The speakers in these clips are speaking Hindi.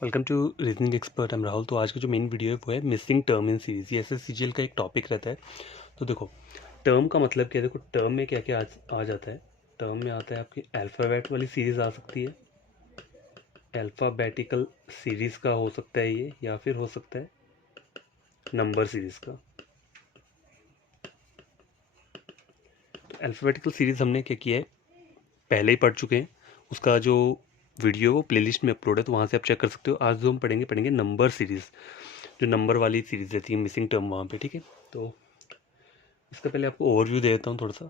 Welcome to reasoning expert. हम राहुल। तो आज का जो मेन वीडियो है वो है मिसिंग टर्म इन सीरीज। ये एसएससीजीएल का एक टॉपिक रहता है। तो देखो, टर्म का मतलब क्या है। देखो, टर्म में क्या क्या आ जाता है। टर्म में आता है आपकी अल्फ़ाबेट वाली सीरीज़ आ सकती है, अल्फ़ाबेटिकल सीरीज़ का हो सकता है ये, या फिर हो सकता है नंबर सीरीज़ का। तो अल्फ़ाबेटिकल सीरीज़ हमने क्या किया है, पहले ही पढ़ चुके हैं। उसका जो वीडियो वो प्लेलिस्ट में अपलोड है, तो वहाँ से आप चेक कर सकते हो। आज जो हम पढ़ेंगे नंबर सीरीज़, जो नंबर वाली सीरीज़ रहती है, मिसिंग टर्म वहाँ पे। ठीक है, तो इसका पहले आपको ओवरव्यू दे देता हूँ थोड़ा सा।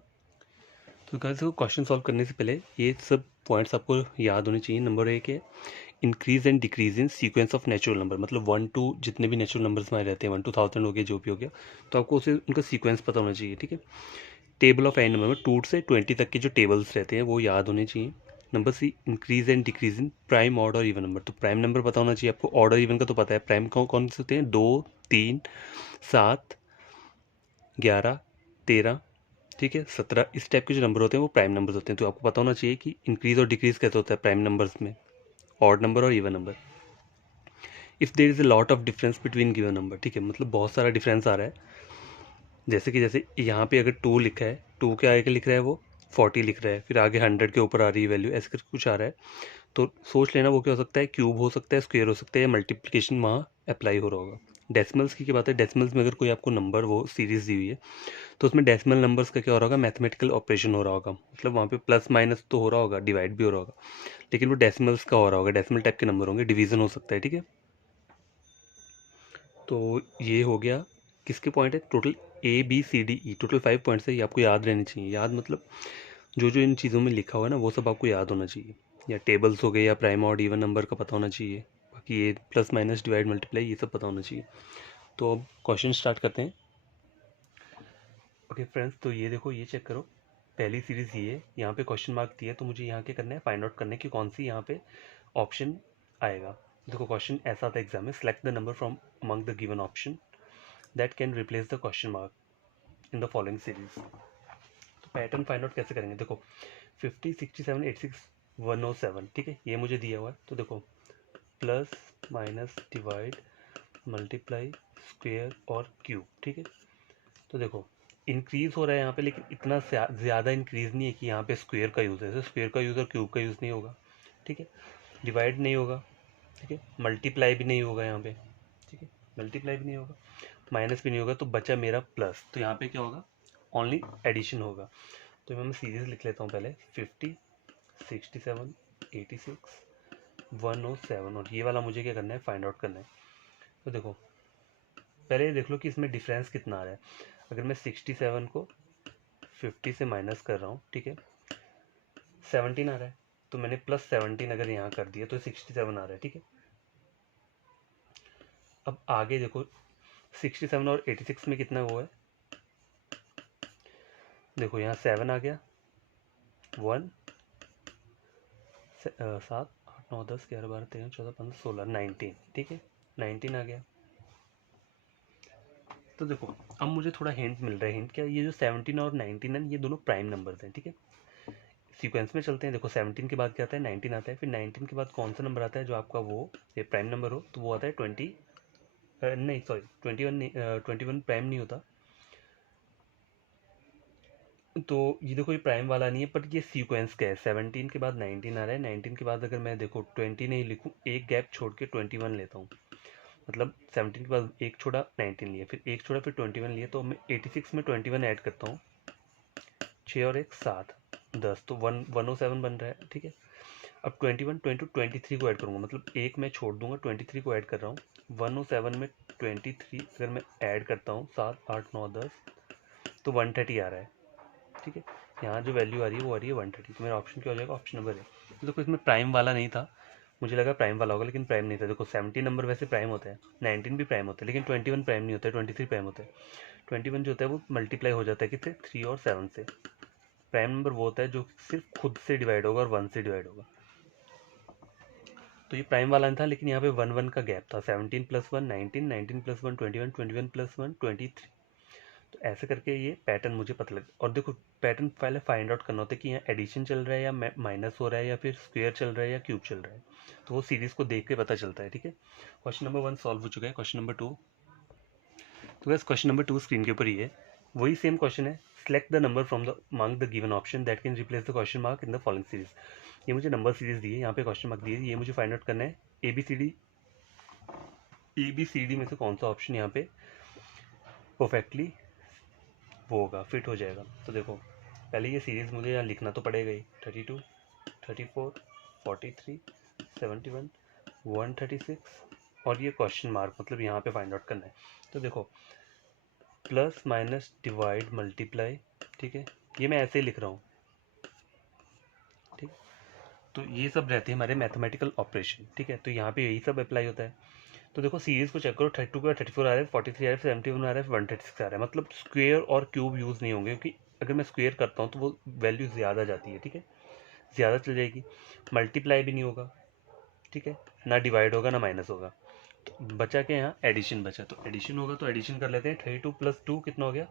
तो गाइस, को क्वेश्चन सॉल्व करने से पहले ये सब पॉइंट्स आपको याद होने चाहिए। नंबर एक है increase and decrease in sequence of natural number. मतलब 1 to जितने भी नेचुरल नंबर्स हमारे रहते हैं, 1 to 1000 हो गया, जो भी हो गया, तो आपको उसे उनका सीक्वेंस पता होना चाहिए। ठीक है, टेबल ऑफ एन नंबर में 2 से 20 तक के जो टेबल्स रहते हैं वो याद होने चाहिए। Number C, increase and decrease in prime, odd और इवन नंबर। तो प्राइम नंबर पता होना चाहिए आपको। ऑर्डर इवन का तो पता है। प्राइम कौन कौन से होते हैं? 2, 3, 7, 11, 13, ठीक है, 17। इस टाइप के जो नंबर होते हैं वो प्राइम नंबर्स होते हैं। तो आपको पता होना चाहिए कि इंक्रीज और डिक्रीज कैसे होता है प्राइम नंबर्स में, ऑड नंबर और even number. If there is a lot of difference between given number, ठीक है, मतलब बहुत सारा डिफरेंस आ रहा है। जैसे यहाँ पे अगर 2 लिखा है, 2 के आगे लिख रहा है वो 40 लिख रहा है, फिर आगे 100 के ऊपर आ रही है वैल्यू, ऐसे करके कुछ आ रहा है। तो सोच लेना वो क्या हो सकता है, क्यूब हो सकता है, स्क्वायर हो सकता है, या मल्टीप्लिकेशन वहाँ अप्लाई हो रहा होगा। डेसिमल्स की क्या बात है, डेसिमल्स में अगर कोई आपको नंबर वो सीरीज दी हुई है, तो उसमें डेसिमल नंबर्स का क्या हो रहा होगा, मैथमेटिकल ऑपरेशन हो रहा होगा। मतलब वहाँ पे प्लस माइनस तो हो रहा होगा, डिवाइड भी हो रहा होगा, लेकिन वो डेसिमल्स का हो रहा होगा, डेसिमल टाइप के नंबर होंगे, डिवीजन हो सकता है। ठीक है, तो ये हो गया किसके पॉइंट है, टोटल ABCDE, टोटल 5 पॉइंट्स है। ये आपको याद रहने चाहिए। याद मतलब जो जो इन चीज़ों में लिखा हुआ है ना, वो सब आपको याद होना चाहिए। या टेबल्स हो गए, या प्राइम और इवन नंबर का पता होना चाहिए। बाकी ये प्लस माइनस डिवाइड मल्टीप्लाई ये सब पता होना चाहिए। तो अब क्वेश्चन स्टार्ट करते हैं। ओके फ्रेंड्स, तो ये देखो, ये चेक करो, पहली सीरीज़ ये है। यहाँ पे क्वेश्चन मार्क दिया है, तो मुझे यहाँ के करना है, फाइंड आउट करना है कि कौन सी यहाँ पे ऑप्शन आएगा। देखो, क्वेश्चन ऐसा आता है एग्जाम में, select the number from among the given option that can replace the question mark in the following series. तो पैटर्न फाइंड आउट कैसे करेंगे, देखो 50, 67, 86, 107, ठीक है, ये मुझे दिया हुआ है। तो देखो, plus minus divide multiply square और क्यूब, ठीक है। तो देखो, इंक्रीज हो रहा है यहाँ पे, लेकिन इतना ज़्यादा इंक्रीज नहीं है कि यहाँ पे स्क्वेयर का यूज़ है। तो स्क्वेयर का यूज़ और क्यूब का यूज़ नहीं होगा, ठीक है। डिवाइड नहीं होगा, ठीक है। मल्टीप्लाई भी नहीं होगा यहाँ पे, ठीक है, मल्टीप्लाई भी नहीं होगा, माइनस भी नहीं होगा, तो बचा मेरा प्लस। तो यहाँ पे क्या होगा, ओनली एडिशन होगा। तो मैं सीरीज लिख लेता हूँ पहले, 50, 67, 86, 107, और ये वाला मुझे क्या करना है, फाइंड आउट करना है। तो देखो, पहले ये देख लो कि इसमें डिफरेंस कितना आ रहा है। अगर मैं 67 को 50 से माइनस कर रहा हूँ, ठीक है, 17 आ रहा है, तो मैंने प्लस 17 अगर यहाँ कर दिया तो 67 आ रहा है, ठीक है। अब आगे देखो, 67 और 86 में कितना वो है, देखो यहाँ 7 आ गया, 1, 7, 8, 9, 10, 11, 12, 13, 14, 15, 16, 19, ठीक है, 19 आ गया। तो देखो, अब मुझे थोड़ा हिंट मिल रहा है। हिंट क्या है, ये जो 17 और 19 है, ये दोनों प्राइम नंबर्स हैं, ठीक है। सीक्वेंस में चलते हैं। देखो, 17 के बाद क्या आता है, 19 आता है, फिर 19 के बाद कौन सा नंबर आता है जो आपका वो ये प्राइम नंबर हो, तो वो आता है 20, नहीं सॉरी 21 नहीं, 21 प्राइम नहीं होता। तो ये देखो, ये प्राइम वाला नहीं है, पर ये सीक्वेंस का है। 17 के बाद 19 आ रहा है, 19 के बाद अगर मैं देखो 20 नहीं लिखूँ, एक गैप छोड़ के 21 लेता हूँ, मतलब 17 के बाद एक छोड़ा, 19 लिया, फिर एक छोड़ा, फिर 21 लिया, तो मैं 86 में 21 ऐड करता हूँ, 6 और 1, 7, 10, तो 107 बन रहा है, ठीक है। अब 21, 23 को ऐड करूँगा, मतलब एक मैं छोड़ दूंगा, 23 को ऐड कर रहा हूँ। 107 में 23 अगर मैं ऐड करता हूँ, 7, 8, 9, 10, तो 130 आ रहा है, ठीक है। यहाँ जो वैल्यू आ रही है वो आ रही है 130। तो मेरा ऑप्शन क्या हो जाएगा, ऑप्शन नंबर है। तो देखो, इसमें प्राइम वाला नहीं था, मुझे लगा प्राइम वाला होगा, लेकिन प्राइम नहीं था। देखो, 70 नंबर वैसे प्राइम होता है, 19 भी प्राइम होता है, लेकिन 21 प्राइम नहीं होता है, 23 प्राइम होता है। 21 जो होता है वो मल्टीप्लाई हो जाता है किससे, 3 और 7 से। प्राइम नंबर वो होता है जो सिर्फ खुद से डिवाइड होगा और 1 से डिवाइड होगा। तो ये प्राइम वाला नहीं था, लेकिन यहाँ पे 1 1 का गैप था। 17 + 1 19, 19 + 1 21, 21 + 1 23। तो ऐसे करके ये पैटर्न मुझे पता लग। और देखो पैटर्न पहले फाइंड आउट करना होता है कि यहाँ एडिशन चल रहा है या माइनस हो रहा है या फिर स्क्वायर चल रहा है या क्यूब चल रहा है, तो वो सीरीज को देख के पता चलता है। ठीक है, क्वेश्चन नंबर 1 सॉल्व हो चुका है। क्वेश्चन नंबर 2, तो बस क्वेश्चन नंबर 2 स्क्रीन के ऊपर ही है, वही सेम क्वेश्चन है। Select the number from the among the given option that can replace the question mark in the following series. ये मुझे नंबर सीरीज दी है, यहाँ पे क्वेश्चन मार्क दिए, ये मुझे फाइंड आउट करना है ए बी सी डी में से कौन सा ऑप्शन यहाँ पे परफेक्टली वो होगा, फिट हो जाएगा। तो देखो पहले ये सीरीज़ मुझे यहाँ लिखना तो पड़ेगा ही, 32, 34, 43, 71, 136 और ये क्वेश्चन मार्क, मतलब यहाँ पे फाइंड आउट करना है। तो देखो प्लस माइनस डिवाइड मल्टीप्लाई, ठीक है, ये मैं ऐसे ही लिख रहा हूँ। ठीक, तो ये सब रहते हैं हमारे मैथमेटिकल ऑपरेशन। ठीक है, तो यहाँ पे यही सब अप्लाई होता है। तो देखो सीरीज को चेक करो, 32 का 34 आ रहा है, 43 आ रहा है, 71 आ रहा है, 136 आ रहा है, मतलब स्क्वायर और क्यूब यूज़ नहीं होंगे, क्योंकि अगर मैं स्क्वायर करता हूँ तो वो वैल्यू ज़्यादा जाती है। ठीक है, ज़्यादा चल जाएगी। मल्टीप्लाई भी नहीं होगा, ठीक है, ना डिवाइड होगा ना माइनस होगा। तो बचा क्या यहाँ, एडिशन बचा, तो एडिशन होगा, तो एडिशन कर लेते हैं। 32 + 2 कितना हो गया,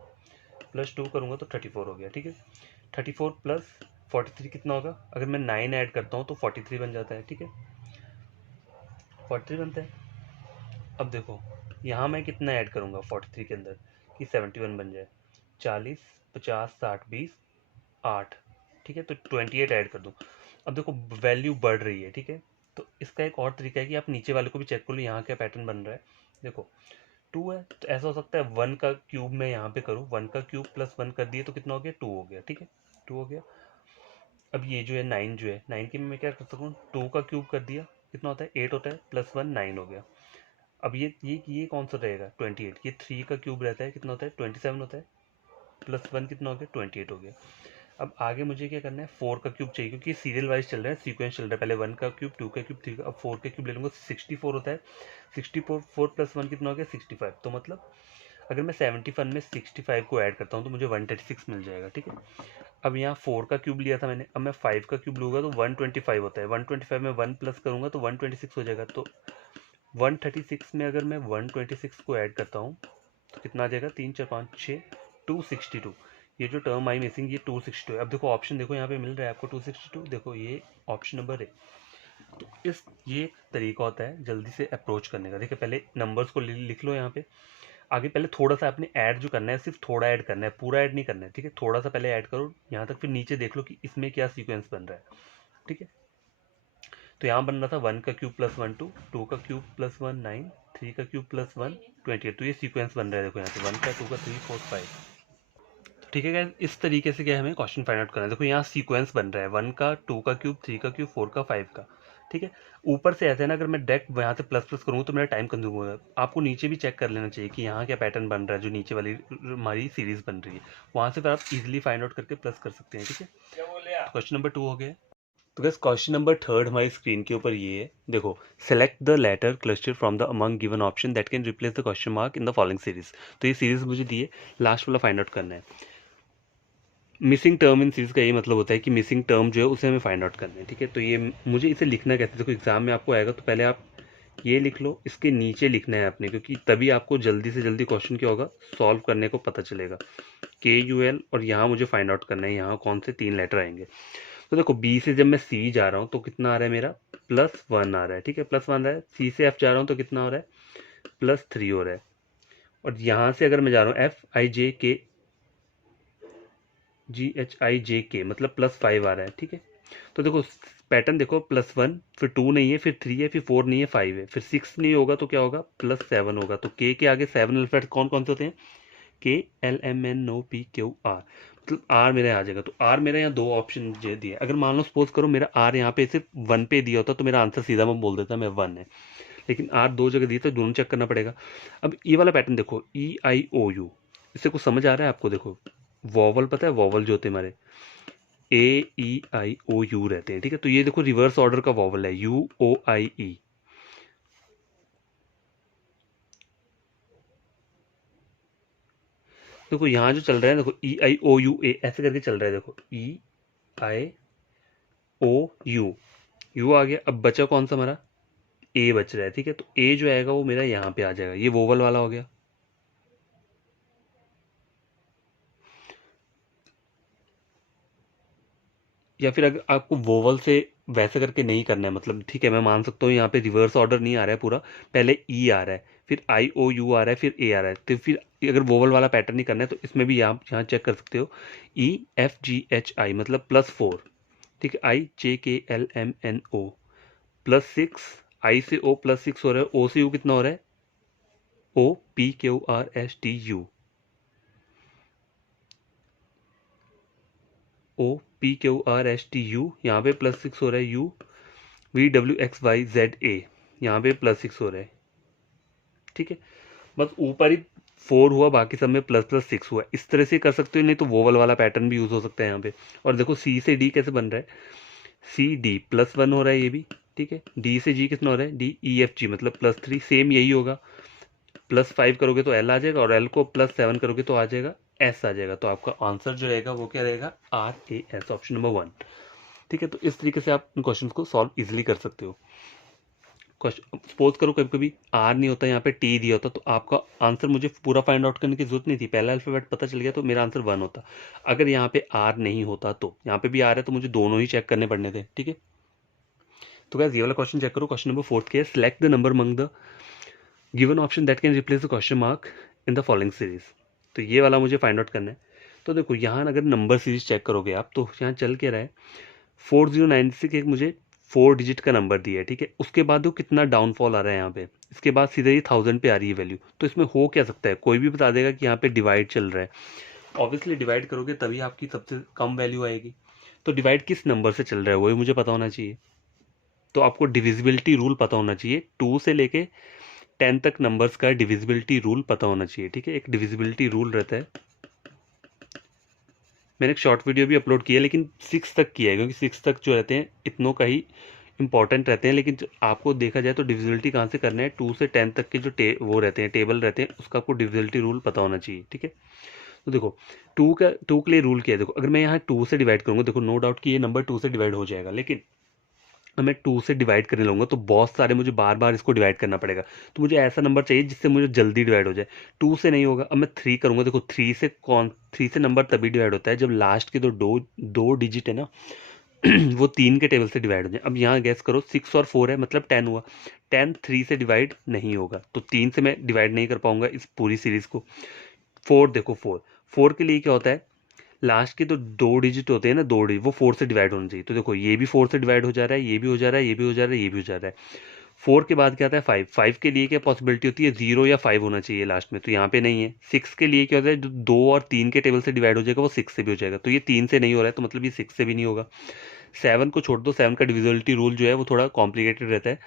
+2 करूँगा तो 34 हो गया। ठीक है, 34 + 43 कितना होगा, अगर मैं 9 ऐड करता हूँ तो 43 बन जाता है। ठीक है, 43 बनता है। अब देखो यहाँ मैं कितना ऐड करूँगा 43 के अंदर कि 71 बन जाए, 40, 50, 60, 20, 8। ठीक है, तो 28 ऐड कर दूँ। अब देखो वैल्यू बढ़ रही है। ठीक है, तो इसका एक और तरीका है कि आप नीचे वाले को भी चेक कर लो, यहाँ क्या पैटर्न बन रहा है। देखो 2 है, तो ऐसा हो सकता है 1 का क्यूब मैं यहाँ पे करूँ, 1 का क्यूब + 1 कर दिए तो कितना हो गया, 2 हो गया। ठीक है, 2 हो गया। अब ये जो है 9, जो है 9 की मैं क्या कर सकूँ, 2 का क्यूब कर दिया, कितना होता है, 8 होता है, +1 9 हो गया। अब ये कौन सा रहेगा, 28, ये 3 का क्यूब रहता है, कितना होता है, 27 होता है, +1 कितना हो गया, 28 हो गया। अब आगे मुझे क्या करना है, 4 का क्यूब चाहिए, क्योंकि सीरियल वाइज चल रहा है, सीक्वेंस चल रहा है, पहले 1 का क्यूब, 2 का क्यूब, 3 का, अब 4 का क्यूब ले लूँगा, 64 होता है, 64, 4 + 1 कितना हो गया, 65। तो मतलब अगर मैं 71 में 65 को ऐड करता हूँ तो मुझे 136 मिल जाएगा। ठीक है, अब यहाँ 4 का क्यूब लिया था मैंने, अब मैं 5 का क्यूब लूँगा तो 125 होता है, 125 में 1 प्लस करूँगा तो 126 हो जाएगा। तो 136 में अगर मैं 126 को ऐड करता हूँ तो कितना आ जाएगा, 3 4 5 6, 262। ये जो टर्म आई मिसिंग, ये 262 है। अब देखो ऑप्शन देखो यहाँ पे मिल रहा है आपको 262, देखो ये ऑप्शन नंबर है। तो ये एक तरीका होता है जल्दी से अप्रोच करने का। देखिए पहले नंबर्स को लिख लो यहाँ पे, आगे पहले थोड़ा सा आपने ऐड जो करना है, सिर्फ थोड़ा ऐड करना है, पूरा ऐड नहीं करना है। ठीक है, थोड़ा सा पहले ऐड करो यहाँ तक, फिर नीचे देख लो कि इसमें क्या सीक्वेंस बन रहा है। ठीक है, तो यहाँ बन रहा था 1 का क्यूब +1 2, 2 का क्यूब +1 9, 3 का क्यूब +1 28। तो ये सीक्वेंस बन रहा है, देखो यहाँ पे 1 का 2 का 3 4 5। ठीक है गाइस, इस तरीके से क्या हमें क्वेश्चन फाइंड आउट करना है। देखो यहाँ सीक्वेंस बन रहा है 1 का 2 का क्यूब 3 का क्यूब 4 का 5 का। ठीक है, ऊपर से ऐसे है ना, अगर मैं डायरेक्ट यहाँ से प्लस प्लस करूँगा तो मेरा टाइम कंज्यूम होगा। आपको नीचे भी चेक कर लेना चाहिए कि यहाँ क्या पैटर्न बन रहा है, जो नीचे वाली हमारी सीरीज बन रही है, वहाँ से फिर आप इजीली फाइंड आउट करके प्लस कर सकते हैं। ठीक है, क्वेश्चन नंबर 2 हो गया। तो बस क्वेश्चन नंबर 3 हमारी स्क्रीन के ऊपर ये है, देखो select the letter cluster from the among given option that can replace the question mark in the following series. तो ये सीरीज मुझे दी है, लास्ट वाला फाइंड आउट करना है। मिसिंग टर्म इन सीरीज का ये मतलब होता है कि मिसिंग टर्म जो है उसे हमें फाइंड आउट करना है। ठीक है, तो ये मुझे इसे लिखना कैसे, देखो एग्जाम में आपको आएगा तो पहले आप ये लिख लो, इसके नीचे लिखना है आपने, क्योंकि तभी आपको जल्दी से जल्दी क्वेश्चन क्या होगा, सॉल्व करने को पता चलेगा। KUL, और यहाँ मुझे फाइंड आउट करना है यहाँ कौन से 3 लेटर आएंगे। तो देखो B से जब मैं C जा रहा हूँ तो कितना आ रहा है मेरा, +1 आ रहा है। ठीक है, +1 आ रहा है। C से F जा रहा हूँ तो कितना हो रहा है, +3 हो रहा है। और यहाँ से अगर मैं जा रहा हूँ FIJKGHIJK, मतलब +5 आ रहा है। ठीक है, तो देखो पैटर्न देखो, +1, फिर 2 नहीं है, फिर 3 है, फिर 4 नहीं है, 5 है, फिर 6 नहीं होगा तो क्या होगा, +7 होगा। तो K के आगे 7 अल्फाबेट कौन कौन से होते हैं, KLMNOPQR, मतलब R मेरा आ जाएगा। तो R मेरा यहाँ 2 ऑप्शन दिए। अगर मान लो सपोज करो मेरा R यहाँ पे सिर्फ 1 पे दिया होता तो मेरा आंसर सीधा मैं बोल देता, मैं 1 है, लेकिन R 2 जगह दिए तो दोनों चेक करना पड़ेगा। अब ये वाला पैटर्न देखो, EIOU, इससे कुछ समझ आ रहा है आपको। देखो वॉवल, पता है वॉवल जो होते हैं हमारे AEIOU रहते हैं। ठीक है, तो ये देखो रिवर्स ऑर्डर का वॉवल है, UOIE। देखो यहाँ जो चल रहा है, देखो EIOUA ऐसे करके चल रहा है, देखो EIOU, U आ गया। अब बचा कौन सा हमारा, A बच रहा है। ठीक है, तो A जो आएगा वो मेरा यहाँ पे आ जाएगा, ये वोवल वाला हो गया। या फिर अगर आपको वोवल से वैसे करके नहीं करना है, मतलब ठीक है मैं मान सकता हूँ यहाँ पे रिवर्स ऑर्डर नहीं आ रहा है पूरा, पहले ई आ रहा है, फिर आई ओ यू आ रहा है, फिर ए आ रहा है, तो फिर अगर वोवल वाला पैटर्न नहीं करना है तो इसमें भी यहाँ चेक कर सकते हो, E F G H I मतलब +4, ठीक है, आई जे के एल एम एन ओ +6, आई से ओ +6 हो रहा है, ओ से यू कितना हो रहा है, O P Q R S T U, O P Q R S T U, यहाँ पे +6 हो रहा है, U V W X Y Z A, यहाँ पे +6 हो रहा है, ठीक है, बस ऊपर ही 4 हुआ, बाकी सब में ++6 हुआ, इस तरह से कर सकते हो, नहीं तो वोवल वाला पैटर्न भी यूज हो सकता है यहाँ पे। और देखो सी से डी कैसे बन रहा है, सी डी +1 हो रहा है ये भी, ठीक है, डी से जी कितना हो रहा है, डी ई एफ जी मतलब +3, सेम यही होगा, +5 करोगे तो एल आ जाएगा, और एल को +7 करोगे तो आ जाएगा एस आ जाएगा, तो आपका आंसर जो रहेगा वो क्या रहेगा, RAS, ऑप्शन नंबर 1, ठीक है। तो इस तरीके से आप इन क्वेश्चन को सॉल्व इजिली कर सकते हो। सपोज करो कभी कभी आर नहीं होता, यहाँ पे टी दिया होता, तो आपका आंसर मुझे पूरा फाइंड आउट करने की जरूरत नहीं थी, पहला अल्फाबेट पता चल गया तो मेरा आंसर 1 होता। अगर यहाँ पे आर नहीं होता, तो यहाँ पे भी आर है तो मुझे दोनों ही चेक करने पड़ने थे, ठीक है। तो गाइस ये वाला क्वेश्चन चेक करो, क्वेश्चन नंबर 4 के, select the number among the given option that can replace the question mark in the following series. तो ये वाला मुझे फाइंड आउट करना है। तो देखो यहाँ अगर नंबर सीरीज चेक करोगे आप, तो यहाँ चल के रहा है 4096, एक मुझे 4 डिजिट का नंबर दिया है, ठीक है, उसके बाद वो कितना डाउनफॉल आ रहा है यहाँ पे, इसके बाद सीधे ही 1000 पे आ रही है वैल्यू, तो इसमें हो क्या सकता है, कोई भी बता देगा कि यहाँ पे डिवाइड चल रहा है। ऑब्वियसली डिवाइड करोगे तभी आपकी सबसे कम वैल्यू आएगी, तो डिवाइड किस नंबर से चल रहा है वही मुझे पता होना चाहिए। तो आपको डिविजिबिलिटी रूल पता होना चाहिए, 2 से लेके 10 तक नंबर्स का डिविजिबिलिटी रूल पता होना चाहिए, ठीक है, एक डिविजिबिलिटी रूल रहता है, मैंने एक शॉर्ट वीडियो भी अपलोड किया है, लेकिन 6 तक किया है, क्योंकि 6 तक जो रहते हैं इतनों का ही इंपॉर्टेंट रहते हैं, लेकिन आपको देखा जाए तो डिविजिबिलिटी कहाँ से करना है, 2 से 10 तक के जो वो रहते हैं, टेबल रहते हैं, उसका आपको डिविजिबिलिटी रूल पता होना चाहिए, ठीक है। तो देखो 2 के लिए रूल क्या है, देखो अगर मैं यहाँ 2 से डिवाइड करूँगा, देखो नो डाउट कि ये नंबर 2 से डिवाइड हो जाएगा, लेकिन मैं 2 से डिवाइड करने लूँगा तो बहुत सारे मुझे बार बार इसको डिवाइड करना पड़ेगा, तो मुझे ऐसा नंबर चाहिए जिससे मुझे जल्दी डिवाइड हो जाए। 2 से नहीं होगा, अब मैं 3 करूँगा, देखो 3 से नंबर तभी डिवाइड होता है जब लास्ट के दो डिजिट है ना वो 3 के टेबल से डिवाइड हो जाए। अब यहाँ गैस करो 6 और 4 है मतलब 10 हुआ, 10 3 से डिवाइड नहीं होगा, तो 3 से मैं डिवाइड नहीं कर पाऊंगा इस पूरी सीरीज को। 4 देखो 4 के लिए क्या होता है, लास्ट के तो 2 डिजिट होते हैं ना, 2 डिजिट वो 4 से डिवाइड होना चाहिए, तो देखो ये भी 4 से डिवाइड हो जा रहा है, ये भी हो जा रहा है, ये भी हो जा रहा है, ये भी हो जा रहा है। 4 के बाद क्या आता है 5 के लिए क्या पॉसिबिलिटी होती है, 0 या 5 होना चाहिए लास्ट में, तो यहाँ पे नहीं है। 6 के लिए क्या होता है, जो 2 और 3 के टेबल से डिवाइड हो जाएगा वो 6 से भी हो जाएगा, तो ये 3 से नहीं हो रहा है, तो मतलब ये 6 से भी नहीं होगा। 7 को छोड़ दो, 7 का डिविजिबिलिटी रूल जो है वो थोड़ा कॉम्प्लिकेटेड रहता है।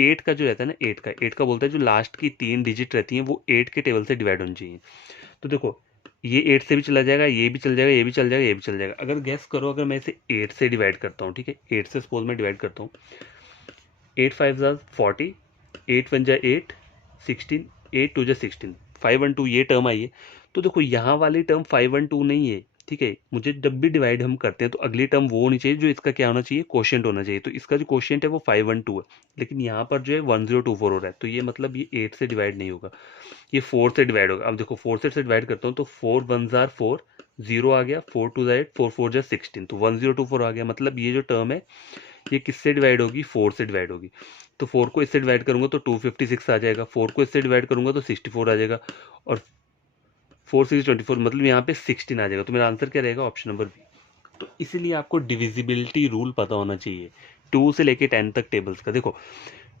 8 का जो रहता है ना, 8 का बोलता है जो लास्ट की 3 डिजिट रहती हैं वो 8 के टेबल से डिवाइड होनी चाहिए। तो देखो ये 8 से भी चला जाएगा, ये भी चल जाएगा, ये भी चल जाएगा, ये भी चल जाएगा। अगर गैस करो, अगर मैं इसे 8 से डिवाइड करता हूँ, ठीक है, 8 से सपोज मैं डिवाइड करता हूँ, 8 5 ज़ा 40, 8 1 ज़ा 8 16, 8 2 ज़ा 16, 5 1 2 ये टर्म आई है। तो देखो यहाँ वाली टर्म 5 1 2 नहीं है, ठीक है, मुझे जब भी डिवाइड हम करते हैं तो अगली टर्म वो होनी चाहिए जो इसका क्या होना चाहिए, क्वोशिएंट होना चाहिए, तो इसका जो क्वोशिएंट है वो 5 1 2 है, लेकिन यहाँ पर जो है 1024 हो रहा है, तो ये मतलब ये 8 से डिवाइड नहीं होगा, ये 4 से डिवाइड होगा। अब देखो 4 से डिवाइड करता हूँ तो 4 1 ज़ार 4, 0 आ गया, 4 2 ज़ा 8, 4 4 ज़ा 16, तो 1024 आ गया, मतलब ये जो टर्म है ये किससे डिवाइड होगी, 4 से डिवाइड होगी। तो 4 को इससे डिवाइड करूंगा तो 256 आ जाएगा, 4 को इससे डिवाइड करूंगा तो 64 आ जाएगा, और 4 6 24 मतलब यहाँ पे 16 आ जाएगा, तो मेरा आंसर क्या रहेगा, ऑप्शन नंबर बी। तो इसीलिए आपको डिविजिबिलिटी रूल पता होना चाहिए 2 से लेके 10 तक टेबल्स का। देखो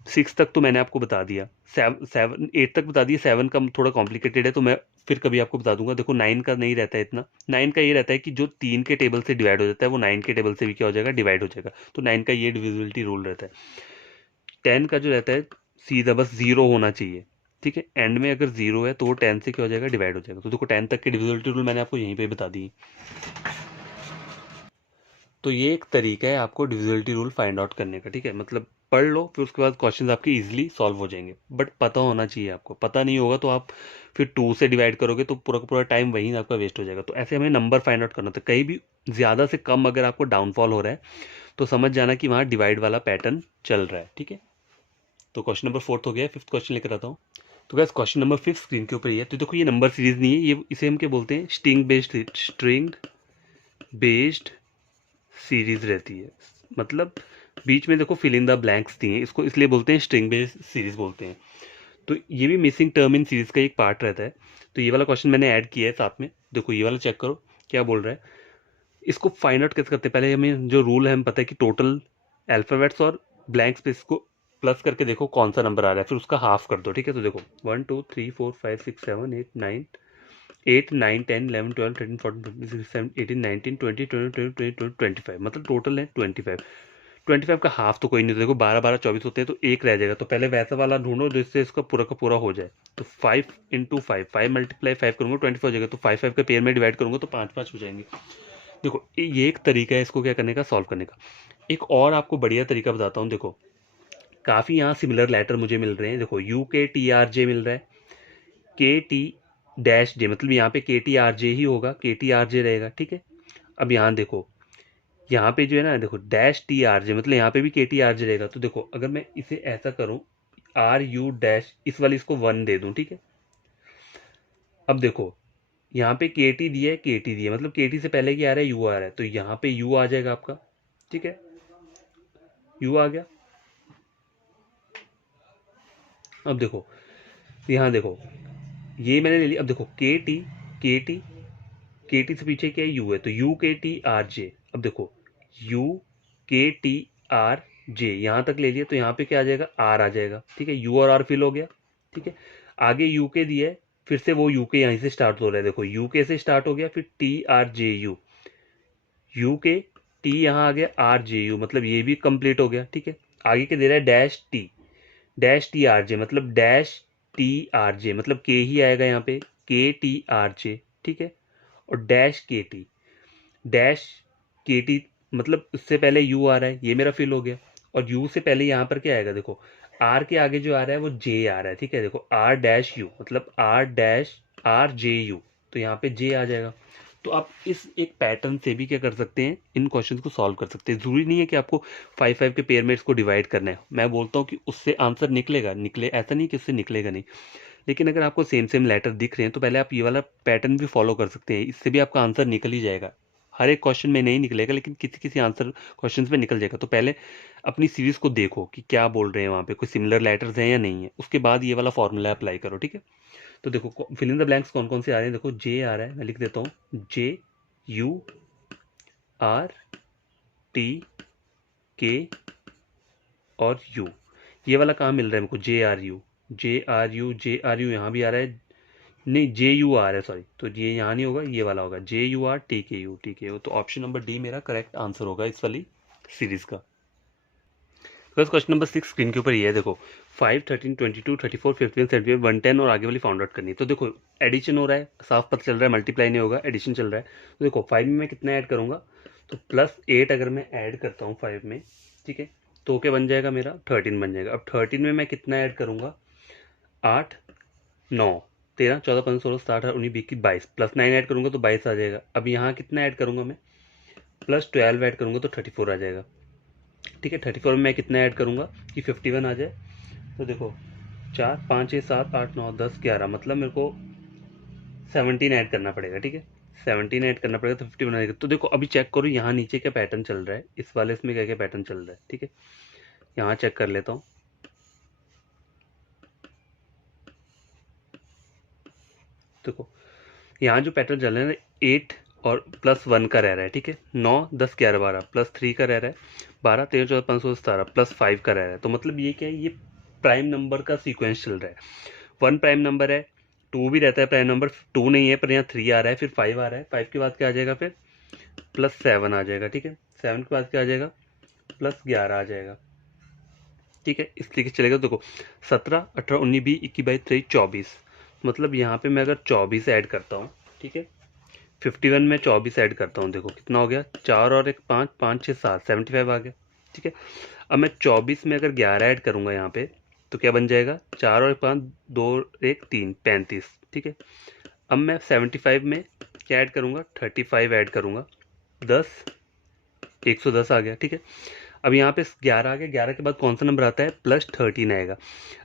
6 तक तो मैंने आपको बता दिया, 8 तक बता दिया, 7 का थोड़ा कॉम्प्लिकेटेड है तो मैं फिर कभी आपको बता दूंगा। देखो 9 का नहीं रहता है इतना, 9 का ये रहता है कि जो 3 के टेबल से डिवाइड हो जाता है वो 9 के टेबल से भी क्या हो जाएगा, डिवाइड हो जाएगा, तो 9 का ये डिविजिबिलिटी रूल रहता है। 10 का जो रहता है सीधा बस 0 होना चाहिए, ठीक है, एंड में अगर 0 है तो वो 10 से क्या हो जाएगा, डिवाइड हो जाएगा। तो देखो 10 तक के डिविजिबिलिटी रूल मैंने आपको यहीं पे बता दी। तो ये एक तरीका है आपको डिविजिबिलिटी रूल फाइंड आउट करने का, ठीक है, मतलब पढ़ लो फिर उसके बाद क्वेश्चंस आपके इजीली सॉल्व हो जाएंगे, बट पता होना चाहिए आपको, पता नहीं होगा तो आप फिर 2 से डिवाइड करोगे तो पूरा का पूरा टाइम वहीं आपका वेस्ट हो जाएगा। तो ऐसे हमें नंबर फाइंड आउट करना था, कहीं भी ज़्यादा से कम अगर आपको डाउनफॉल हो रहा है तो समझ जाना कि वहाँ डिवाइड वाला पैटर्न चल रहा है, ठीक है। तो क्वेश्चन नंबर 4 हो गया, 5th क्वेश्चन लेकर आता हूँ। तो गैस क्वेश्चन नंबर 5 स्क्रीन के ऊपर ही है। तो देखो ये नंबर सीरीज नहीं है, ये इसे हम क्या बोलते हैं, स्ट्रिंग बेस्ड सीरीज रहती है, मतलब बीच में देखो फिल इन द ब्लैंक्स दिए हैं, इसको इसलिए बोलते हैं स्ट्रिंग बेस्ड सीरीज बोलते हैं। तो ये भी मिसिंग टर्म इन सीरीज का एक पार्ट रहता है। तो ये वाला क्वेश्चन मैंने ऐड किया है साथ में, देखो ये वाला चेक करो क्या बोल रहा है। इसको फाइंड आउट कैसे करते हैं, पहले हमें जो रूल है हमें पता है कि टोटल अल्फ़ाबेट्स और ब्लैंक स्पेस को प्लस करके देखो कौन सा नंबर आ रहा है, फिर उसका हाफ कर दो, ठीक है। तो देखो 1 2 3 4 5 6 7 8 9 8 9 10 11 12 13 14 15 16 17 18 19 20 20 20 25, मतलब टोटल है 25। 25 का हाफ तो कोई नहीं, तो देखो 12 12 24 होते हैं, तो एक रह जाएगा। तो पहले वैसा वाला ढूंढो जिससे इसका पूरा का पूरा हो जाए। तो 5 इंटू 5, 5 मल्टीप्लाई 5 करूंगा 24 हो जाएगा। तो 5 5 के पेयर में डिवाइड करूंगा तो 5 5 हो जाएंगे। देखो ये एक तरीका है इसको क्या करने का, सॉल्व करने का। एक और आपको बढ़िया तरीका बताता हूँ। देखो काफ़ी यहाँ सिमिलर लेटर मुझे मिल रहे हैं। देखो UKTRJ मिल रहा है, KT-J, मतलब यहाँ पे KTRJ ही होगा, KTRJ रहेगा, ठीक है। अब यहाँ देखो, यहाँ पे जो है ना, देखो -TRJ, मतलब यहाँ पे भी KTRJ रहेगा। तो देखो अगर मैं इसे ऐसा करूँ RU डैश, इस वाली इसको 1 दे दूँ, ठीक है। अब देखो यहाँ पे KT दिया है, KT दिया है, मतलब KT से पहले क्या आ रहा है, U आ रहा है, तो यहाँ पे U आ जाएगा आपका, ठीक है। U आ गया। अब देखो यहाँ देखो ये मैंने ले लिया। अब देखो KT से पीछे क्या है, U है, तो UKTRJ। अब देखो UKTRJ यहाँ तक ले लिया, तो यहाँ पे क्या आ जाएगा, R आ जाएगा, ठीक है। U और R फिल हो गया, ठीक है। आगे UK दिया है, फिर से वो UK यहीं से स्टार्ट हो रहा है, देखो UK से स्टार्ट हो गया, फिर TRJU, UK T यहाँ आ गया, RJU, मतलब ये भी कंप्लीट हो गया, ठीक है। आगे क्या दे रहा है, -TRJ, मतलब -TRJ, मतलब K ही आएगा यहाँ पे, KTRJ, ठीक है। और -KT, मतलब उससे पहले U आ रहा है, ये मेरा फिल हो गया। और U से पहले यहाँ पर क्या आएगा, देखो R के आगे जो आ रहा है वो J आ रहा है, ठीक है। देखो R-U, मतलब R-RJU, तो यहाँ पे J आ जाएगा। तो आप इस एक पैटर्न से भी क्या कर सकते हैं, इन क्वेश्चंस को सॉल्व कर सकते हैं। ज़रूरी नहीं है कि आपको 5 5 के पेयर में इसको डिवाइड करना है। मैं बोलता हूँ कि उससे आंसर निकले, ऐसा नहीं कि उससे निकलेगा नहीं। लेकिन अगर आपको सेम सेम लेटर दिख रहे हैं तो पहले आप ये वाला पैटर्न भी फॉलो कर सकते हैं, इससे भी आपका आंसर निकल ही जाएगा। हर एक क्वेश्चन में नहीं निकलेगा, लेकिन किसी किसी आंसर क्वेश्चंस में निकल जाएगा। तो पहले अपनी सीरीज को देखो कि क्या बोल रहे हैं वहाँ पे, कोई सिमिलर लेटर्स हैं या नहीं है, उसके बाद ये वाला फॉर्मूला अप्लाई करो, ठीक है। तो देखो फिल इन द ब्लैंक्स कौन कौन से आ रहे हैं। देखो J आ रहा है, मैं लिख देता हूँ, JURTK और U। ये वाला कहाँ मिल रहा है हमको, JRU यहाँ भी आ रहा है, नहीं JU आ रहा है, सॉरी, तो ये यहाँ नहीं होगा, ये वाला होगा JURTKU। तो ऑप्शन नंबर डी मेरा करेक्ट आंसर होगा इस वाली सीरीज का। बस क्वेश्चन नंबर 6 स्क्रीन के ऊपर ये है, देखो 5 13 22 34 51 75 110 और आगे वाली फाउंड आउट करनी है। तो देखो एडिशन हो रहा है, साफ पता चल रहा है, मल्टीप्लाई नहीं होगा, एडिशन चल रहा है। तो देखो 5 में मैं कितना ऐड करूंगा, तो +8 अगर मैं ऐड करता हूँ 5 में, ठीक है, तो क्या बन जाएगा मेरा, 13 बन जाएगा। अब 13 में मैं कितना ऐड करूंगा, 8 9 13 14 15 16 17 18 19 20 की 22, +9 ऐड करूंगा तो 22 आ जाएगा। अब यहाँ कितना ऐड करूंगा मैं, +12 ऐड करूंगा तो 34 आ जाएगा, ठीक है। 34 में मैं कितना ऐड करूंगा कि 51 आ जाए। तो देखो 4 5 6 7 8 9 10 11, मतलब मेरे को 17 ऐड करना पड़ेगा, ठीक है। 17 ऐड करना पड़ेगा तो 51 आएगा। तो देखो अभी चेक करो यहाँ नीचे क्या पैटर्न चल रहा है, इस वाले इसमें क्या क्या पैटर्न चल रहा है, ठीक है। यहाँ चेक कर लेता हूँ। देखो यहाँ जो पैटर्न चल रहा है 8 और +1 का रह रहा है, ठीक है। 9 10 11 12 +3 का रह रहा है, 12 13 14 15 16 17 +5 का रह रहा है। तो मतलब ये क्या है, ये प्राइम नंबर का सीक्वेंस चल रहा है। 1 प्राइम नंबर है, 2 भी रहता है प्राइम नंबर, 2 नहीं है पर यहाँ 3 आ रहा है, फिर 5 आ रहा है, 5 के बाद क्या आ जाएगा, फिर +7 आ जाएगा, ठीक है। 7 के बाद क्या आ जाएगा, +11 आ जाएगा, ठीक है। इस तरीके से चलेगा। देखो 17 18 19 20 21 22 23 24, मतलब यहाँ पे मैं अगर 24 ऐड करता हूँ, ठीक है, 51 में 24 ऐड करता हूँ, देखो कितना हो गया, 4 और 1 5 5 6 7 75 आ गया, ठीक है। अब मैं 24 में अगर 11 ऐड करूँगा यहाँ पे, तो क्या बन जाएगा, 4 और 5 2 1 3 35, ठीक है। अब मैं 75 में क्या ऐड करूँगा, 35 ऐड करूँगा, 10 110 आ गया, ठीक है। अब यहाँ पे 11 आ गया, 11 के बाद कौन सा नंबर आता है, +13 आएगा।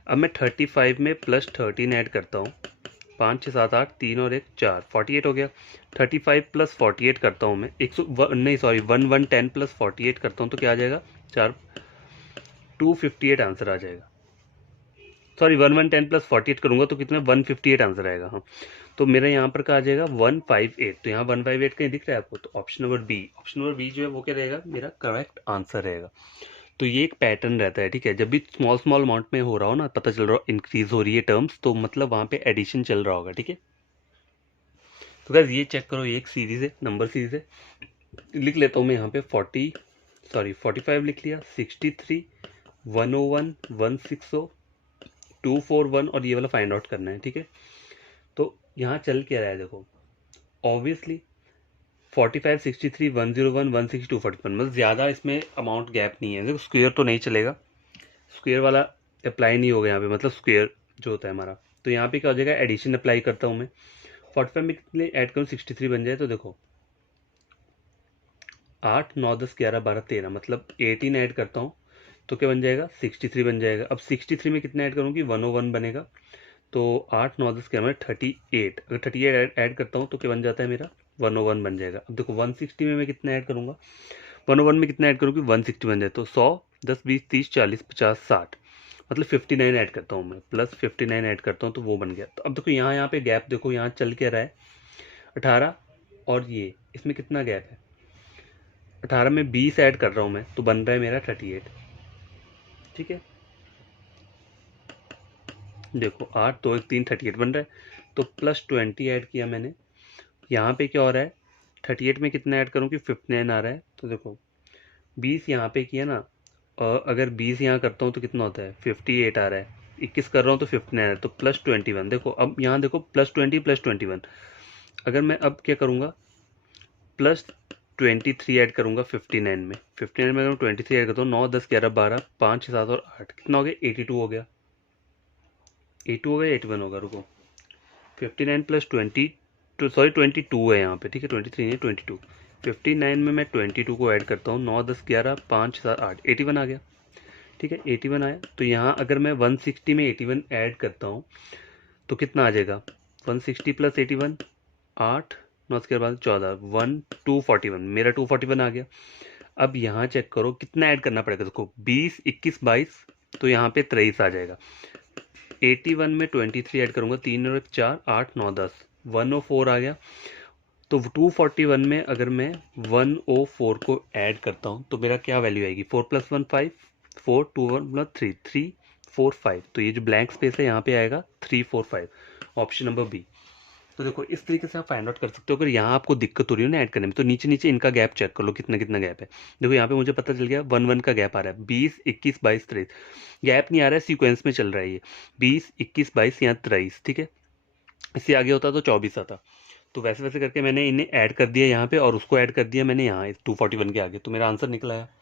अब मैं 35 में +13 ऐड करता हूँ, 5 6 7 8, 3 और 1 4, 48 हो गया। 35 प्लस 48 करता हूँ मैं, 100 नहीं सॉरी 1110 प्लस 48 करता हूँ तो क्या आ जाएगा, 4 258 आंसर आ जाएगा। सॉरी 1110 प्लस 48 करूँगा तो कितना, 158 आंसर आएगा। हाँ, तो मेरा यहाँ पर क्या आ जाएगा 158। तो यहाँ 158 कहीं दिख रहा है आपको, तो option number B, option number B जो है वो क्या रहेगा, मेरा करेक्ट आंसर रहेगा। तो ये एक पैटर्न रहता है, ठीक है। जब भी स्मॉल स्मॉल अमाउंट में हो रहा हो ना, पता चल रहा हो इंक्रीज हो रही है टर्म्स, तो मतलब वहाँ पे एडिशन चल रहा होगा, ठीक है। तो गाइस ये चेक करो, ये एक सीरीज है, नंबर सीरीज है। लिख लेता हूँ मैं यहाँ पे 45 लिख लिया, 63, 101, 160, 241 और ये वाला फाइंड आउट करना है, ठीक है। तो यहाँ चल क्या रहा है देखो, ऑब्वियसली 45, 63, 101, 160, 241, मतलब ज़्यादा इसमें अमाउंट गैप नहीं है। देखो स्क्वेयर तो नहीं चलेगा, स्क्वेयर वाला अप्लाई नहीं होगा यहाँ पे, मतलब स्क्वेयर जो होता है हमारा। तो यहाँ पे क्या हो जाएगा, एडिशन अप्लाई करता हूँ मैं। 45 में कितने ऐड करूँ, 63 बन जाए, तो देखो 8 9 10 11 12 13, मतलब 18 ऐड करता हूँ तो क्या बन जाएगा, 63 बन जाएगा। अब 63 में कितना ऐड करूँगी, 101 बनेगा। तो 8 9 10 11 में 38, अगर 38 ऐड करता हूँ तो क्या बन जाता है मेरा, 101 बन जाएगा। अब देखो 160 में मैं कितना ऐड करूँगा, 101 में कितना ऐड करूँगी, 160 बन जाए। तो 100 10 20 30 40 50 60, मतलब 59 ऐड करता हूँ मैं, प्लस 59 ऐड करता हूँ तो वो बन गया। तो अब देखो यहाँ पे गैप देखो, यहाँ चल क्या रहा है 18, और ये इसमें कितना गैप है, 18 में 20 ऐड कर रहा हूँ मैं, तो बन रहा है मेरा 38, ठीक है। देखो 8 2 1 3 38 बन रहा है, तो प्लस 20 ऐड किया मैंने। यहाँ पे क्या हो रहा है, 38 में कितना ऐड करूँ कि 59 आ रहा है। तो देखो 20 यहाँ पे किया ना, अगर 20 यहाँ करता हूँ तो कितना होता है, 58 आ रहा है। 21 कर रहा हूँ तो 59 आ रहा है, तो प्लस 21। देखो अब यहाँ देखो प्लस 21, अगर मैं अब क्या करूँगा, प्लस 23 ऐड करूँगा 59 में। 59 में अगर 23 ऐड करता हूँ, 9 10 11 12 5 7 और 8, कितना हो गया, 82 हो गया। 82 हो गया, 81 होगा, रुको। 59 प्लस 20, तो सॉरी 22 है यहाँ पे, ठीक है, 23 नहीं 22। 59 में मैं 22 को ऐड करता हूँ, 9 10 11 5 7 8, 81 आ गया, ठीक है। 81 आया, तो यहाँ अगर मैं 160 में 81 ऐड करता हूँ तो कितना आ जाएगा, 160 प्लस 81, 8 9 उसके बाद 14, 241, मेरा 241 आ गया। अब यहाँ चेक करो कितना ऐड करना पड़ेगा, देखो 20 21 22, तो यहाँ पे 23 आ जाएगा। 81 में 23 ऐड करूँगा, 3 और 4 8 9 10, 104 आ गया। तो 241 में अगर मैं 104 को ऐड करता हूँ तो मेरा क्या वैल्यू आएगी, 4 प्लस 1 5, 4 2 1 प्लस 3 3 4 5, तो ये जो ब्लैंक स्पेस है यहाँ पे आएगा 3 4 5, ऑप्शन नंबर बी। तो देखो इस तरीके से आप फाइंड आउट कर सकते हो। अगर यहाँ आपको दिक्कत हो रही है ना ऐड करने में, तो नीचे नीचे इनका गैप चेक कर लो कितना कितना गैप है। देखो यहाँ पे मुझे पता चल गया 1 1 का गैप आ रहा है, 20 21 22 23, गैप नहीं आ रहा है, सीक्वेंस में चल रहा है ये, 20 21 22 यहाँ 23, ठीक है। इससे आगे होता तो 24 आता। तो वैसे वैसे करके मैंने इन्हें ऐड कर दिया यहाँ पे, और उसको ऐड कर दिया मैंने यहाँ 241 के आगे, तो मेरा आंसर निकला है।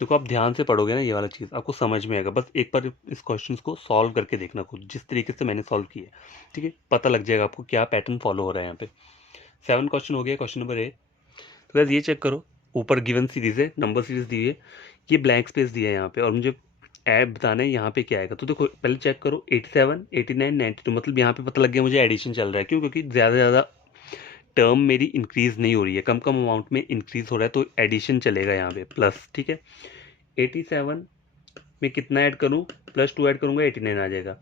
देखो आप ध्यान से पढ़ोगे ना ये वाला चीज़ आपको समझ में आएगा, बस एक बार इस क्वेश्चन को सॉल्व करके देखना खुद, जिस तरीके से मैंने सॉल्व किया, ठीक है, पता लग जाएगा आपको क्या पैटर्न फॉलो हो रहा है यहाँ पे। 7 क्वेश्चन हो गया, क्वेश्चन नंबर 8। तो बस ये चेक करो, ऊपर गिवन सीरीज है, नंबर सीरीज दी है, ये ब्लैंक स्पेस दिया है यहाँ पे, और मुझे ऐड बताना है यहाँ पे क्या आएगा। तो देखो पहले चेक करो 87 89 92, मतलब यहाँ पे पता लग गया मुझे एडिशन चल रहा है। क्यों, क्योंकि ज़्यादा से ज़्यादा टर्म मेरी इंक्रीज नहीं हो रही है, कम कम अमाउंट में इंक्रीज हो रहा है, तो एडिशन चलेगा यहाँ पे प्लस, ठीक है। 87 में कितना ऐड करूँ, प्लस 2 ऐड करूँगा 89 आ जाएगा।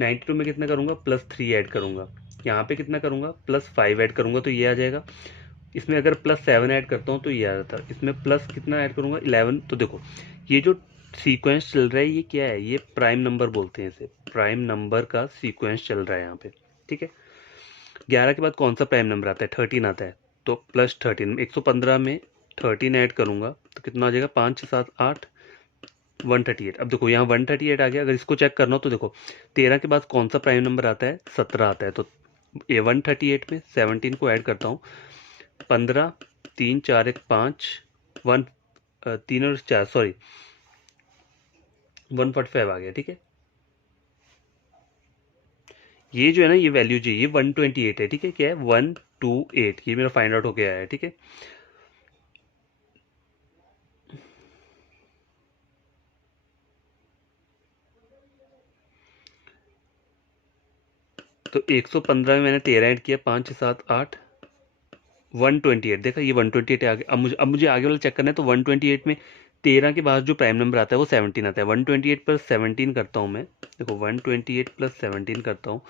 92 में कितना करूँगा, प्लस 3 ऐड करूँगा, यहाँ पे कितना करूँगा, प्लस 5 ऐड करूँगा तो ये आ जाएगा। इसमें अगर प्लस 7 ऐड करता हूँ तो ये आ जाता है। इसमें प्लस कितना ऐड करूँगा, 11। तो देखो ये जो सीक्वेंस चल रहा है ये क्या है, ये प्राइम नंबर बोलते हैं इसे, प्राइम नंबर का सीक्वेंस चल रहा है यहाँ पे, ठीक है। 11 के बाद कौन सा प्राइम नंबर आता है, 13 आता है, तो प्लस 13, 115 में 13 ऐड करूँगा तो कितना आ जाएगा, 5 7 8 138। अब देखो यहाँ 138 आ गया। अगर इसको चेक करना हो तो देखो 13 के बाद कौन सा प्राइम नंबर आता है, 17 आता है, तो ये 138 में 17 को ऐड करता हूँ, 15 3 4 1 5 1 3 और 4 सॉरी 145 आ गया, ठीक है। ये जो है ना ये वैल्यू जो ये 128 है, ठीक है, क्या है 128, ये मेरा फाइंड आउट हो गया है, ठीक है। तो 115 में मैंने 13 ऐड किया, 5 7 8 128। देखा ये 128 आगे। अब मुझे आगे वाला चेक करना है। तो 128 में 13 के बाद जो प्राइम नंबर आता है वो 17 आता है। 128 प्लस 17 करता हूँ मैं। देखो 128 प्लस 17 करता हूँ,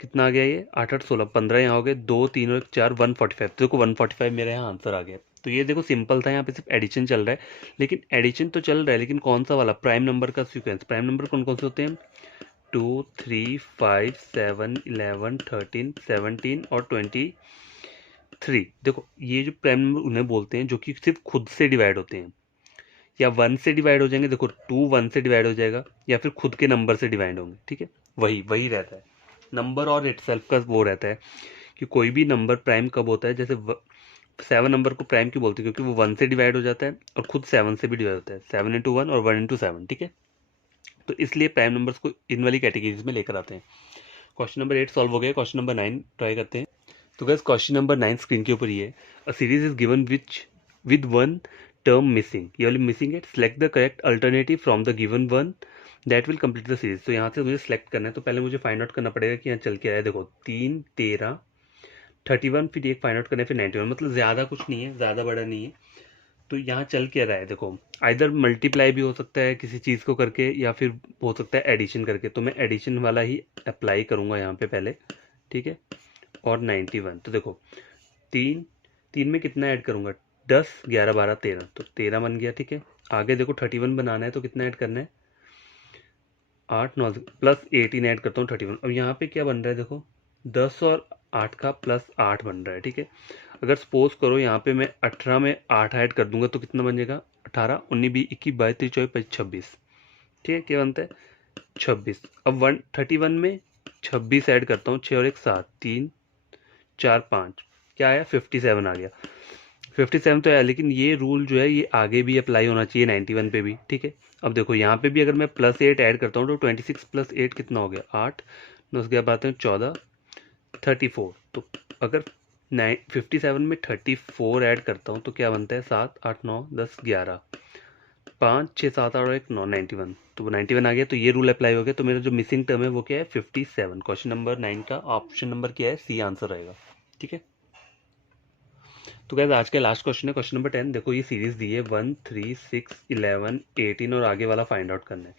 कितना आ गया ये 8 8 16 15 यहाँ हो गए, 2 3 और 4 145। तो देखो 145 मेरे यहाँ आंसर आ गया। तो ये देखो सिंपल था, यहाँ पे सिर्फ एडिशन चल रहा है। लेकिन एडिशन तो चल रहा है, लेकिन कौन सा वाला प्राइम नंबर का सीक्वेंस। प्राइम नंबर कौन कौन से होते हैं, 2 3 5 7 11 13 17 और 23। देखो ये जो प्राइम नंबर उन्हें बोलते हैं जो कि सिर्फ खुद से डिवाइड होते हैं, या 1 से डिवाइड हो जाएंगे। देखो 2 1 से डिवाइड हो जाएगा, या फिर खुद के नंबर से डिवाइड होंगे। ठीक है, वही वही रहता है नंबर और इटसेल्फ का वो रहता है कि कोई भी नंबर प्राइम कब होता है। जैसे 7 नंबर को प्राइम क्यों बोलते हैं, क्योंकि वो 1 से डिवाइड हो जाता है और खुद 7 से भी डिवाइड होता है। 7 इंटू 1 और 1 इंटू 7। ठीक है, तो इसलिए प्राइम नंबर्स को इन वाली कैटेगरीज में लेकर आते हैं। क्वेश्चन नंबर 8 सॉल्व हो गया। क्वेश्चन नंबर 9 ट्राई करते हैं। तो गाइस क्वेश्चन नंबर 9 स्क्रीन के ऊपर ही है। A series is given with one term missing. ये वाली मिसिंग है। Select the correct alternative from the given one that will complete the series. तो यहाँ से मुझे सेलेक्ट करना है। तो पहले मुझे फाइंड आउट करना पड़ेगा कि यहाँ चल के आया। देखो 3 13 31, फिर एक फाइंड आउट करना है, फिर 91। मतलब ज़्यादा कुछ नहीं है, ज़्यादा बड़ा नहीं है। तो यहाँ चल क्या रहा है, देखो आइदर मल्टीप्लाई भी हो सकता है किसी चीज़ को करके, या फिर हो सकता है एडिशन करके। तो मैं एडिशन वाला ही अप्लाई करूँगा यहाँ पे पहले। ठीक है, और 91। तो देखो 3 3 में कितना ऐड करूँगा, 10 11 12 13। तो 13 बन गया। ठीक है, आगे देखो 31 बनाना है, तो कितना ऐड करना है, 8 9 प्लस 18 ऐड करता हूँ 31। अब यहाँ पे क्या बन रहा है, देखो 10 और 8 का प्लस 8 बन रहा है। ठीक है, अगर सपोज करो यहाँ पे मैं 18 में 8 ऐड कर दूंगा तो कितना बन जाएगा, 18 19 20 21 22 23 24 25 26। ठीक है, क्या बनता है 26। अब 131 में 26 ऐड करता हूँ, 6 और 1 7 3 4 5, क्या आया 57 आ गया। 57 तो है, लेकिन ये रूल जो है ये आगे भी अप्लाई होना चाहिए 91 पे भी। ठीक है, अब देखो यहाँ पे भी अगर मैं प्लस 8 ऐड करता हूँ तो 26 प्लस 8 कितना हो गया, 8 9 उसके बाद आते हैं 14 34। तो अगर 57 में 34 ऐड करता हूँ तो क्या बनता है, 7 8 9 10 11 5 6 7 8 और 1 9 91। तो 91 आ गया। तो ये रूल अप्लाई हो गया। तो मेरा जो मिसिंग टर्म है वो क्या है, 57। क्वेश्चन नंबर 9 का ऑप्शन नंबर क्या है, सी आंसर रहेगा। ठीक है, तो गाइस आज का लास्ट क्वेश्चन है क्वेश्चन नंबर 10। देखो ये सीरीज दी है 1 3 6 11 18 और आगे वाला फाइंड आउट करना है।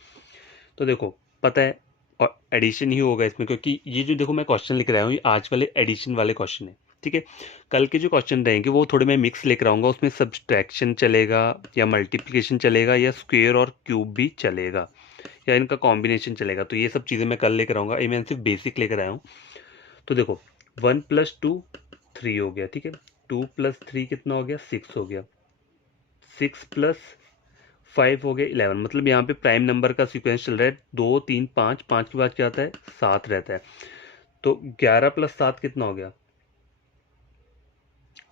तो देखो पता है, और एडिशन ही होगा इसमें, क्योंकि ये जो देखो मैं क्वेश्चन लिख रहा हूँ ये आज वाले एडिशन वाले क्वेश्चन है। ठीक है, कल के जो क्वेश्चन रहेंगे वो थोड़े मैं मिक्स लेकर आऊँगा। उसमें सब्सट्रैक्शन चलेगा, या मल्टीप्लिकेशन चलेगा, या स्क्वेयर और क्यूब भी चलेगा, या इनका कॉम्बिनेशन चलेगा। तो ये सब चीज़ें मैं कल लेकर आऊँगा। ये मैं सिर्फ बेसिक लेकर आया हूँ। तो देखो 1 + 2 3 हो गया। ठीक है, 2 + 3 कितना हो गया, 6 हो गया। 6 + 5 हो गया 11। मतलब यहाँ पे प्राइम नंबर का सीक्वेंस चल रहा है 2 3 5, 5 के बाद क्या आता है 7 रहता है। तो 11 + 7 कितना हो गया,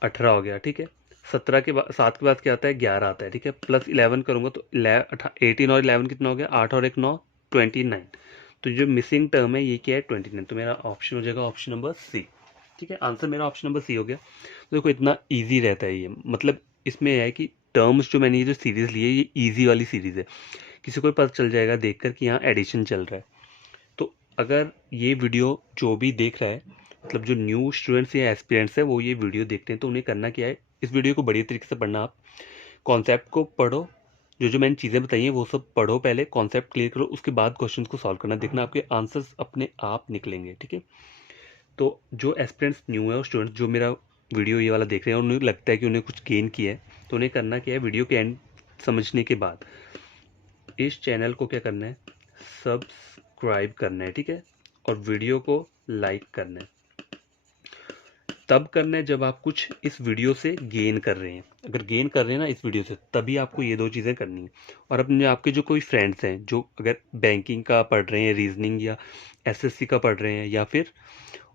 18 हो गया। ठीक है, 17 के बाद 7 के बाद क्या आता है 11 आता है। ठीक है, प्लस 11 करूंगा तो 18 और 11 कितना हो गया, 8 और 1 9 29। तो जो मिसिंग टर्म है ये क्या है 29। तो मेरा ऑप्शन हो जाएगा ऑप्शन नंबर सी। ठीक है, आंसर मेरा ऑप्शन नंबर सी हो गया। तो देखो इतना ईजी रहता है ये, मतलब इसमें है कि टर्म्स जो मैंने ये जो सीरीज़ ली है ये ईजी वाली सीरीज़ है। किसी को पता चल जाएगा देखकर कि यहाँ एडिशन चल रहा है। तो अगर ये वीडियो जो भी देख रहा है, मतलब जो न्यू स्टूडेंट्स या एस्पिरेंट्स है वो ये वीडियो देखते हैं, तो उन्हें करना क्या है, इस वीडियो को बढ़िया तरीके से पढ़ना। आप कॉन्सेप्ट को पढ़ो, जो जो मैंने चीज़ें बताई हैं वो सब पढ़ो, पहले कॉन्सेप्ट क्लियर करो, उसके बाद क्वेश्चंस को सॉल्व करना। देखना आपके आंसर्स अपने आप निकलेंगे। ठीक है, तो जो एस्पिरेंट्स न्यू है और स्टूडेंट्स जो मेरा वीडियो ये वाला देख रहे हैं, उन्हें लगता है कि उन्हें कुछ गेन किया है, तो उन्हें करना क्या है, वीडियो के एंड समझने के बाद इस चैनल को क्या करना है, सब्सक्राइब करना है। ठीक है, और वीडियो को लाइक करना है। तब करना है जब आप कुछ इस वीडियो से गेन कर रहे हैं। अगर गेन कर रहे हैं ना इस वीडियो से, तभी आपको ये दो चीज़ें करनी है। और अपने आपके जो कोई फ्रेंड्स हैं जो अगर बैंकिंग का पढ़ रहे हैं, रीजनिंग या एसएससी का पढ़ रहे हैं, या फिर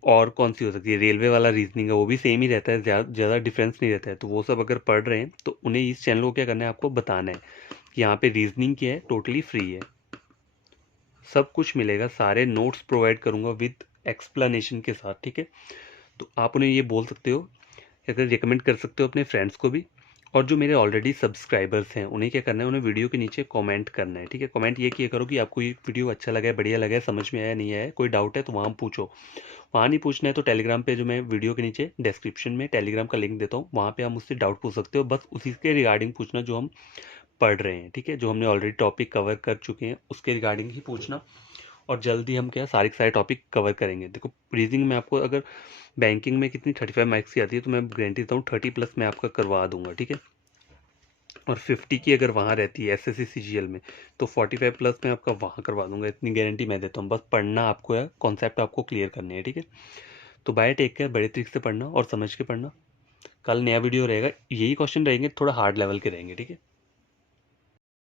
और कौन सी हो सकती है, रेलवे वाला रीजनिंग है, वो भी सेम ही रहता है, ज़्यादा डिफरेंस नहीं रहता है। तो वो सब अगर पढ़ रहे हैं तो उन्हें इस चैनल को क्या करना है, आपको बताना है कि यहाँ पे रीजनिंग क्या है, टोटली फ्री है, सब कुछ मिलेगा, सारे नोट्स प्रोवाइड करूँगा विद एक्सप्लेनेशन के साथ। ठीक है, तो आप उन्हें ये बोल सकते हो, अगर रिकमेंड कर सकते हो अपने फ्रेंड्स को भी और जो मेरे ऑलरेडी सब्सक्राइबर्स हैं उन्हें क्या करना है, उन्हें वीडियो के नीचे कमेंट करना है, ठीक है। कमेंट ये किया करो कि आपको ये वीडियो अच्छा लगा है, बढ़िया लगा है, समझ में आया नहीं आया, कोई डाउट है तो वहाँ पूछो। वहाँ नहीं पूछना है तो टेलीग्राम पे, जो मैं वीडियो के नीचे डिस्क्रिप्शन में टेलीग्राम का लिंक देता हूँ, वहाँ पे आप मुझसे डाउट पूछ सकते हो। बस उसी के रिगार्डिंग पूछना जो हम पढ़ रहे हैं, ठीक है। जो हमने ऑलरेडी टॉपिक कवर कर चुके हैं उसके रिगार्डिंग ही पूछना। और जल्दी हम क्या सारे के सारे टॉपिक कवर करेंगे। देखो रीजनिंग में आपको अगर बैंकिंग में कितनी 35 मार्क्स की आती है, तो मैं गारंटी देता हूँ 30+ मैं आपका करवा दूंगा, ठीक है। और 50 की अगर वहाँ रहती है एसएससी सीजीएल में, तो 45+ मैं आपका वहाँ करवा दूंगा, इतनी गारंटी मैं देता हूँ। बस पढ़ना आपको है, कॉन्सेप्ट आपको क्लियर करने हैं, ठीक है। तो बाय टेक केयर, बड़े तरीके से पढ़ना और समझ के पढ़ना। कल नया वीडियो रहेगा, यही क्वेश्चन रहेंगे, थोड़ा हार्ड लेवल के रहेंगे, ठीक है।